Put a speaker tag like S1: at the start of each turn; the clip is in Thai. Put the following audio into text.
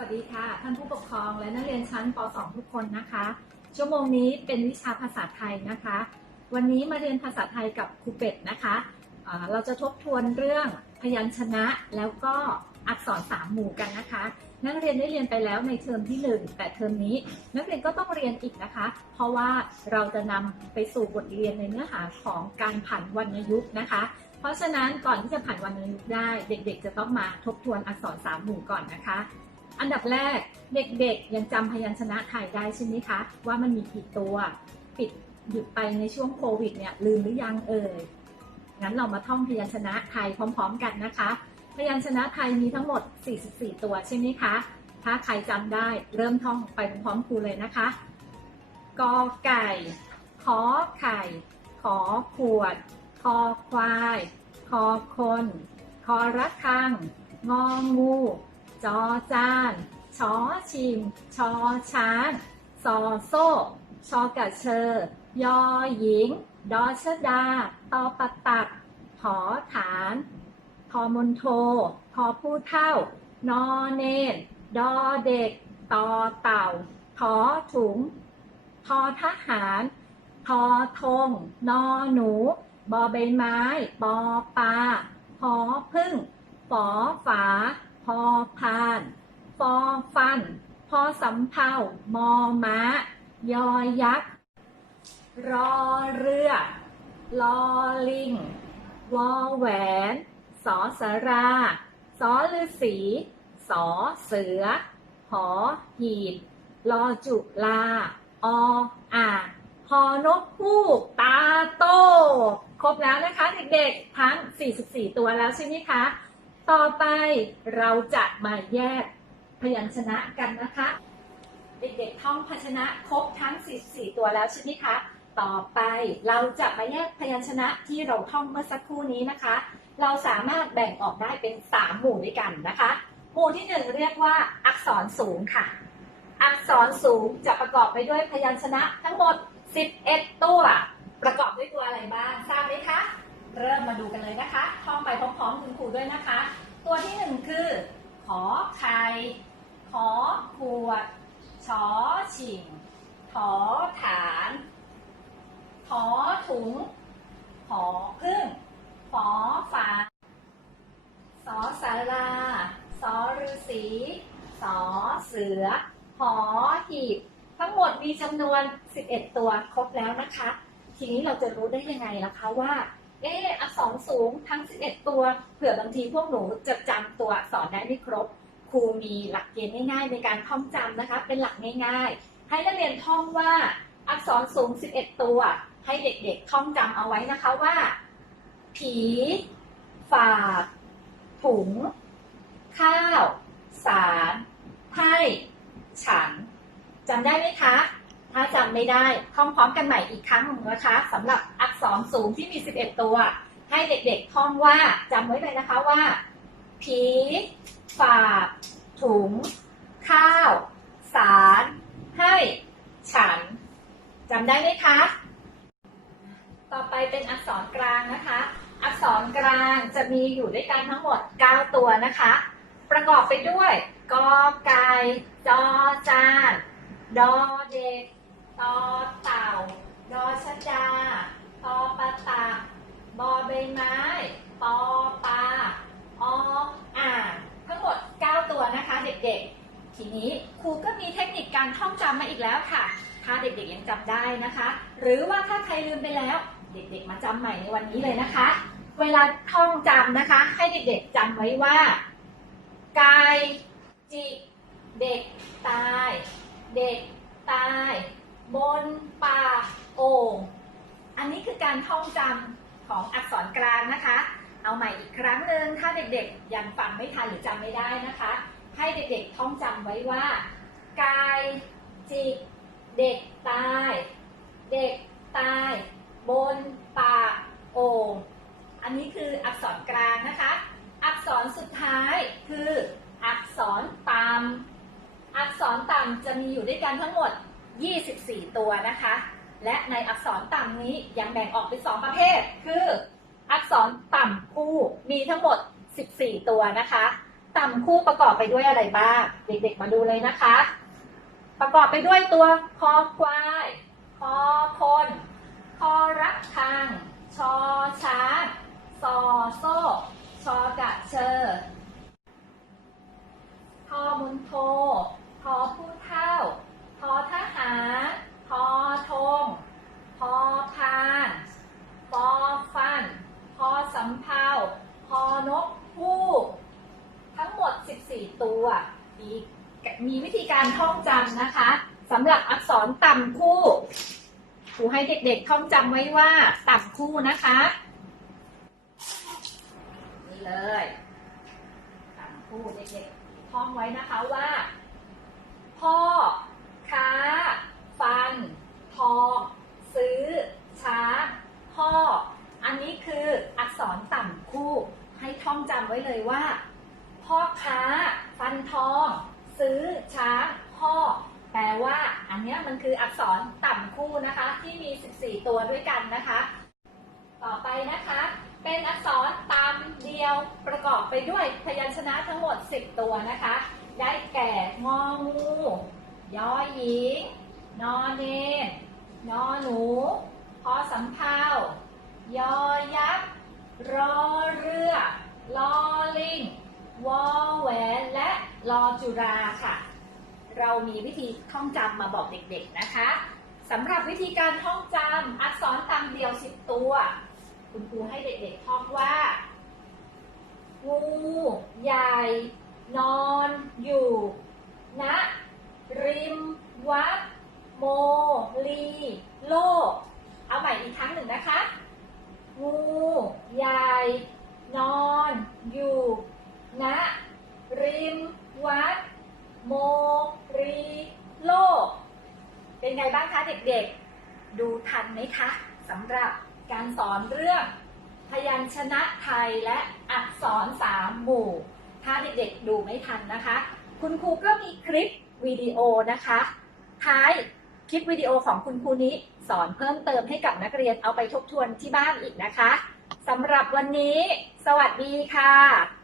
S1: วัสดีค่ะ ท่านผู้ปกครองและนักเรียนชั้นป .2 ทุกคนนะคะ ชั่วโมงนี้เป็นวิชาภาษาไทยนะคะ วันนี้มาเรียนภาษาไทยกับครูเป็ดนะคะเราจะทบทวนเรื่องพยัญชนะแล้วก็อักษรสามหมู่กันนะคะ นักเรียนได้เรียนไปแล้วในเทอมที่หนึ่งแต่เทอมนี้ นักเรียนก็ต้องเรียนอีกนะคะ เพราะว่าเราจะนำไปสู่บทเรียนในเนื้อหาของการผันวรรณยุกต์นะคะ เพราะฉะนั้นก่อนที่จะผันวรรณยุกต์ได้ เด็กๆ จะต้องมาทบทวนอักษรสามหมู่ก่อนนะคะ อันดับแรกเด็กๆ ยังจำพยัญชนะไทยได้ใช่ไหมคะ ว่ามันมีกี่ตัว ปิดหยุดไปในช่วงโควิดเนี่ยลืมหรือยังเอ่ยงั้นเรามาท่องพยัญชนะไทยพร้อม ๆ กันนะคะ พยัญชนะไทยมีทั้งหมด 44 ตัวใช่ไหมคะ ถ้าใครจำได้เริ่มท่องไปพร้อมๆครูเลยนะคะกอไก่ ขอไข่ ขอขวด คอควาย คอคน คอระฆัง งองู จอจานชอชิง ชอช้างซอโซ่ชอกระเชอยอหญิง ดอชดา ตอปะตักหอฐานทอมนโท พอผู้เท่า นอเนนดอเด็ก ตอเต่าทอถุง ทอทหาร ทอธงนอหนู บอใบไม้ ปอปลาพอพึ่งฝอฝา อพานฟอฟัน พอสำเภามอม้า ยอยักษ์ รอเรือ ลอลิง วอแหวน สอสารา สอฤาษีสอเสือ หอหีบลอจุลา ออ่างพอนกฮูกตาโต ครบแล้วนะคะเด็กๆ ทั้ง 44 ตัวแล้วใช่ไหมคะ ต่อไปเราจะมาแยกพยัญชนะกันนะคะ เด็กๆท่องพยัญชนะครบทั้ง 44 ตัวแล้วใช่ไหมคะ ต่อไปเราจะมาแยกพยัญชนะที่เราท่องเมื่อสักครู่นี้นะคะ เราสามารถแบ่งออกได้เป็น 3 หมู่ด้วยกันนะคะ หมู่ที่ 1 เรียกว่าอักษรสูงค่ะ อักษรสูงจะประกอบไปด้วยพยัญชนะทั้งหมด 11 ตัว ประกอบด้วยตัวอะไรบ้างทราบไหมคะ เริ่มมาดูกันเลยนะคะ ไปพร้อมๆคุณครูด้วยนะคะ ตัวที่หนึ่งคือ ขอไข่ขอขวดชอชิงถอฐานถอถุงหอพึ่งฝอฝาสอสาราสอฤาษีสอเสือหอหีบ ทั้งหมดมีจำนวน 11 ตัวครบแล้วนะคะ ทีนี้เราจะรู้ได้ยังไงล่ะคะว่า เอออักษรสูงทั้ง 11 ตัว เผื่อบางทีพวกหนูจะจำตัวอักษรได้ไม่ครบ ครูมีหลักเกณฑ์ง่ายๆ ในการท่องจำนะคะ เป็นหลักง่าย ๆ ให้นักเรียนท่องว่าอักษรสูง 11 ตัว ให้เด็กๆท่องจำเอาไว้นะคะว่า ผีฝาดถุง ข้าว สารให้ฉันจำได้ไหมคะ ถ้าจำไม่ได้ท่องพร้อมกันใหม่อีกครั้งหนึ่งนะคะสำหรับอักษรสูงที่มี 11 ตัว ให้เด็กๆท่องว่าจำไว้เลยนะคะว่าผีฝาดถุง ข้าว สาร ให้ ฉันจำได้ไหมคะ ต่อไปเป็นอักษรกลางนะคะ อักษรกลางจะมีอยู่ด้วยกันทั้งหมด 9 ตัวนะคะ ประกอบไปด้วยกอไก่จอจานดอเด็ก ตอเต่า ดอชดาตอปะตาบอใบไม้ ปอปลาออ่างทั้งหมด 9 ตัวนะคะเด็กๆ ทีนี้ครูก็มีเทคนิคการท่องจำมาอีกแล้วค่ะ ถ้าเด็กๆยังจำได้นะคะ หรือว่าถ้าใครลืมไปแล้ว เด็กๆมาจำใหม่ในวันนี้เลยนะคะ เวลาท่องจำนะคะ ให้เด็กๆจำไว้ว่ากายจิ เด็กตาย เด็กตาย บนป่าโอ่งอันนี้คือการท่องจำของอักษรกลางนะคะ เอาใหม่อีกครั้งหนึ่งถ้าเด็กๆ ยังฟังไม่ทันหรือจำไม่ได้นะคะ ให้เด็กๆท่องจำไว้ว่า กายจิกเด็กตาย เด็กตาย บนป่าโอ่งอันนี้คืออักษรกลางนะคะ อักษรสุดท้ายคืออักษรต่ำอักษรต่ำจะมีอยู่ด้วยกันทั้งหมด 24 ตัวนะคะ และในอักษรต่ำนี้ยังแบ่งออกเป็น 2 ประเภท คืออักษรต่ำคู่มีทั้งหมด 14 ตัวนะคะ ต่ำคู่ประกอบไปด้วยอะไรบ้าง เด็กๆมาดูเลยนะคะ ประกอบไปด้วยตัวคอควายคอคนคอรักคังชอช้างซอโซ่ชอกระเชอทอมุนโท ทอผู้เท่า ทอทหาร ทอธง พอพานฟอฟัน พอสำเภา พอนกฮูก ทั้งหมด 14 ตัว มี มีวิธีการท่องจำนะคะสำหรับอักษรต่ำคู่ครูให้เด็กๆท่องจำไว้ว่าต่ำคู่นะคะนี่เลยต่ำคู่เด็กๆท่องไว้นะคะว่า พ่อ ค้า ฟัน ทองซื้อ ช้า พ่อ อันนี้คืออักษรต่ำคู่ ให้ท่องจำไว้เลยว่า พ่อค้า ฟันทอง ซื้อช้างพ่อแปลว่า อันนี้มันคืออักษรต่ำคู่นะคะ ที่มี 14 ตัวด้วยกันนะคะ ต่อไปนะคะ เป็นอักษรตามเดียวประกอบไปด้วยพยัญชนะทั้งหมด 10 ตัวนะคะ ได้แก่งองูยอหญิงนอเนนนอหนูพอสำเภายอยักษ์รอเรือลอลิงวอแหวน และลอจุราค่ะ เรามีวิธีท่องจำมาบอกเด็กๆนะคะสำหรับวิธีการท่องจำอักษรตามเดียว10ตัว คุณครูให้เด็กๆท่องว่า งูใหญ่ นอนอยู่ณริม วัด โม ลี โลก เอาใหม่อีกครั้งหนึ่งนะคะ งูใหญ่ นอนอยู่ณริมวัด โมรีโลกเป็นไงบ้างคะเด็กๆ ดูทันไหมคะสำหรับการสอนเรื่อง พยัญชนะไทยและอักษรสามหมู่ ถ้าเด็กๆดูไม่ทันนะคะ คุณครูก็มีคลิปวิดีโอนะคะ ท้ายคลิปวิดีโอของคุณครูนี้สอนเพิ่มเติมให้กับนักเรียนเอาไปทบทวนที่บ้านอีกนะคะสำหรับวันนี้ สวัสดีค่ะ